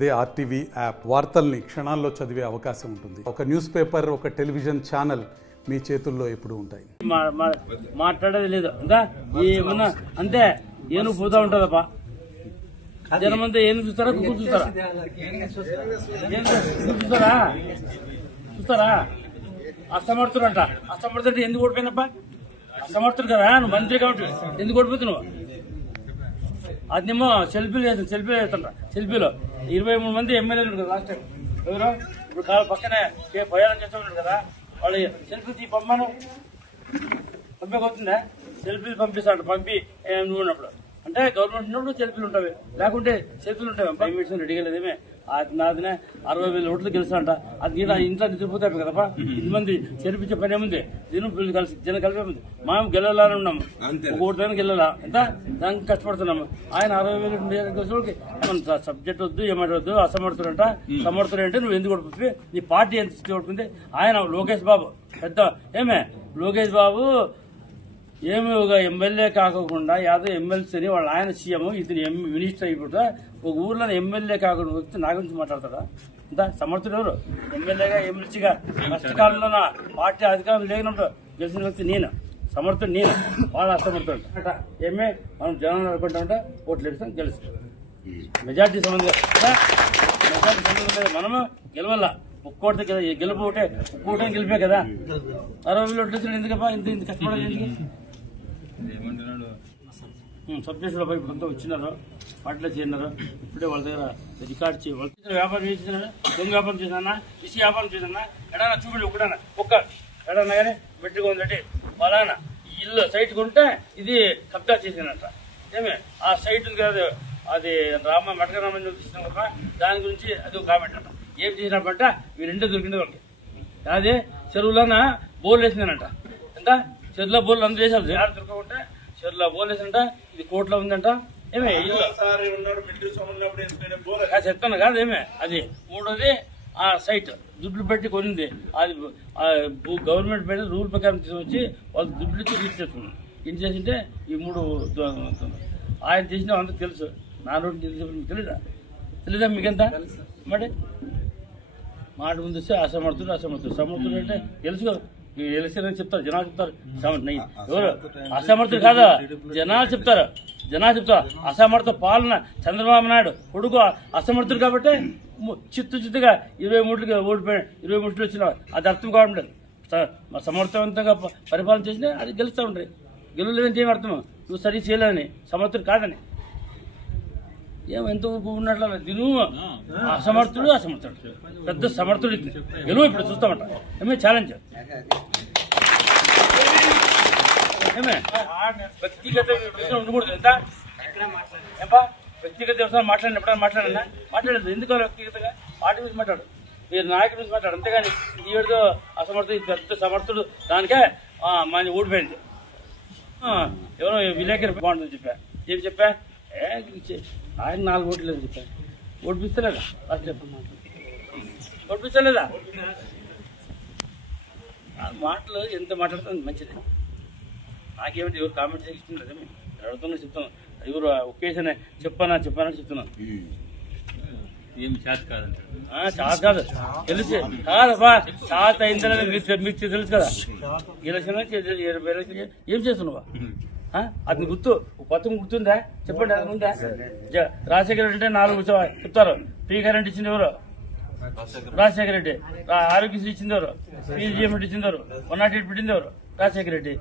అదే RTV app వార్తల్ని క్షణాల్లో చదివే అవకాశం ఉంటుంది. ఒక న్యూస్ పేపర్, ఒక టెలివిజన్ ఛానల్ మీ చేతుల్లో ఎప్పుడు ఉంటాయి. మాట్లాడేది లేదు అంతే ఏను పోతా ఉంటుందప్ప. జనమంతా ఏం చూస్తారా, కుక్కలు చూస్తారా? చూస్తారా? అసమర్థుడు అంట. అసమర్థుడు ఎందుకు ఓడిపోయినప్ప? అసమర్థుడు కదా నువ్వు, మంత్రి కాబట్టి ఎందుకు ఓడిపోతున్నావు? అదేమో సెల్ఫీలు చేస్తుంట. సెల్ఫీలో 23 మంది ఎమ్మెల్యేలు కదా లాస్ట్ టైం. ఎవరో ఇప్పుడు పక్కనే ప్రయాణం చేస్తూ ఉంటారు కదా, వాళ్ళు సెల్ఫీ పంపకపోతుందా? సెల్ఫీలు పంపిస్తాడు. పంపి నువ్వు ఉన్నప్పుడు అంటే గవర్నమెంట్ ఉన్నప్పుడు సెల్ఫీలు ఉంటాయి, లేకుంటే సెల్ఫీలు ఉంటాయి. ప్రైమ్ మినిస్టర్ రెడీగా లేదేమే నాదినే 60,000 ఓట్లు గెలుస్తాంట. అది ఇంట్లో నిద్రపోతాయి కదపా. ఇంతమంది చేర్పించే పని ఏముంది? కలిసి జనం కలిపే ఉంది. మనం గెలవాలని ఉన్నాము, ఒకటి గెలవాలా ఎంత దానికి కష్టపడుతున్నాము. ఆయన 60,000 గెలిచేవాళ్ళకి సబ్జెక్ట్ వద్దు, ఏమంటవద్దు, అసమర్థుడంట. సమర్థుడు అంటే నువ్వు ఎందుకు ఓడిపోయి, నీ పార్టీ ఎంత ఓడిపోయింది? ఆయన లోకేష్ బాబు పెద్ద లోకేష్ బాబు ఏమి ఒక ఎమ్మెల్యే కాకుండా యాదవ్ ఎమ్మెల్సీని వాళ్ళ ఆయన సీఎం, ఇతను మినిస్టర్ అయిపోతా ఒక ఊర్లో ఎమ్మెల్యే కాకుండా వ్యక్తి నా గురించి మాట్లాడతాడా? ఇంత సమర్థుడు ఎవరు? ఎమ్మెల్యేగా ఎమ్మెల్సీగా కష్టకాలంలో నా పార్టీ అధికారం లేనప్పుడు గెలిచిన వ్యక్తి నేను, సమర్థుడు నేను, వాళ్ళ అసమర్థుడు. ఏమే మనం జనాలు అనుకుంటామంటే ఓట్లు వేస్తాం, గెలుస్తాం. మెజార్టీ సంబంధం మనము గెలవల్లా. ఒక్కోటి కదా గెలుపు ఒకటే, ఒక్కోటే గెలిపే కదా. 60,000 ఓట్లు ఎందుకప్పా ఇంత కష్టపడాలి? సబ్జెక్టులో పోయి కొంత వచ్చినారు, పార్టీలో చేరినారు. ఇప్పుడే వాళ్ళ దగ్గర రికార్డ్ చేయాలి. వ్యాపారం చేసినా, దొంగ వ్యాపారం చేసినా, ఇసి వ్యాపారం చేసినా, ఎడన్నా చూడండి ఒకటన్నా ఒక్క ఎడన్నా కానీ మెట్టుగా ఉందంటే వాళ్ళ ఇల్లు సైట్ కొంటే ఇది కబ్జా చేసినట్ట. ఏమే ఆ సైట్ కాదు, అది మటకరామని చూపిస్తున్నా, దాని గురించి అది ఒక కామెంట్ అంట. ఏం చేసినప్పంట ఈ రెండో దొరికింది వాళ్ళకి. అదే చెరువులోన బోర్లు వేసిందనంట. ఎంత చెరువులో బోర్లు అందరూ వేసారు, ఆడ దొరకకుంటే చెరువులో బోర్లు వేసిందంట. ఇది కోర్టులో ఉందంట. ఏమే చెప్తాను కాదు. ఏమే అది మూడోది ఆ సైట్ దుడ్లు పెట్టి కొనింది. అది గవర్నమెంట్ పైన రూల్ ప్రకారం తీసుకొచ్చి వాళ్ళు దుడ్లు ఇచ్చి తీసుకొచ్చుకున్నాం. ఏం చేసింటే ఈ మూడు ఆయన చేసిన అందరికి తెలుసు. నా రోడ్డు తెలీదా మీకెంత? మరి మాట ముందు వస్తే అసమర్థుడు సమర్థుడు అంటే తెలుసు. ఎలక్షన్ చెప్తారు, జనాలు చెప్తారు. ఎవరు అసమర్థుడు కాదా? జనాలు చెప్తారు. అసమర్థ పాలన చంద్రబాబు నాయుడు కొడుకు అసమర్థుడు కాబట్టి చిత్తుగా 23 ఓడిపోయి 23 వచ్చిన అది అర్థం కావడం. సమర్థవంతంగా పరిపాలన చేసినా అది గెలుస్తూ ఉంటాయి. గెలవలేదంటే ఏం అర్థం? నువ్వు సరి చేయలేదని, సమర్థుడు కాదని. ఎంత ఉన్నట్లు దీను అసమర్థుడు పెద్ద సమర్థుడు గెలువ ఇప్పుడు చూస్తామంట. ఏమే ఛాలెంజ్ ఏమే వ్యక్తిగత విషయం ఉండకూడదు. ఎంత ఏపా వ్యక్తిగత విషయాలు మాట్లాడిన ఎప్పుడైనా మాట్లాడలేదు. ఎందుకు వ్యక్తిగతంగా పార్టీ గురించి మాట్లాడు, మీరు నాయకుడి గురించి మాట్లాడు. అంతేగాని ఈవిడతో అసమర్థుడు పెద్ద సమర్థుడు దానికే మన ఓడిపోయింది. ఎవరో విలేకరి బాగుంటుంది చెప్పా. ఏం చెప్పా? ఆయన 4 ఓట్లు లేదు చెప్పా. ఓడిపిస్తలేదా? ఓడిపించలేదా? మాటలు ఎంత మాట్లాడుతుంది మంచిది. నాకేమిటి ఎవరు కామెంట్ చేస్తుంది అదే అడుగుతున్నా, చెప్తాను. ఎవరు ఒకేషన్ చెప్పానా చెప్తున్నాను. ఏమి చేత కాదండి. చేత కాదు తెలుసు కాదబ్బా. చేత అయిందని మీకు తెలుసు కదా. ఎలక్షన్ ఏం చేస్తున్నావా? అతని గుర్తు పథకం గుర్తుందా? చెప్పండి. అది ఉందా? రాజశేఖర రెడ్డి అంటే 4 చెప్తారు. ఫ్రీ కరెంట్ ఇచ్చింది ఎవరు? రాజశేఖర రెడ్డి. ఆరోగ్యశ్రీ ఇచ్చింది ఎవరు? పీజీఎం ఇచ్చింది ఎవరు? 108 పెట్టింది ఎవరు? రాజశేఖర రెడ్డి.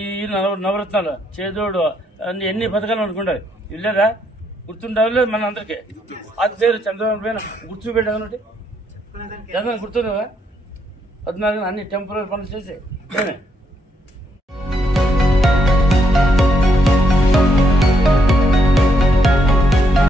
ఈ నవరత్నాలు చేదోడు ఎన్ని పథకాలు అనుకుంటారు ఇల్లేదా? గుర్తుండవు లేదు మన అందరికీ. అది పేరు చంద్రబాబు పైన గుర్తు పెట్టాలంటే గుర్తుంది కదా. 14 అన్ని టెంపరీ పనులు చేసి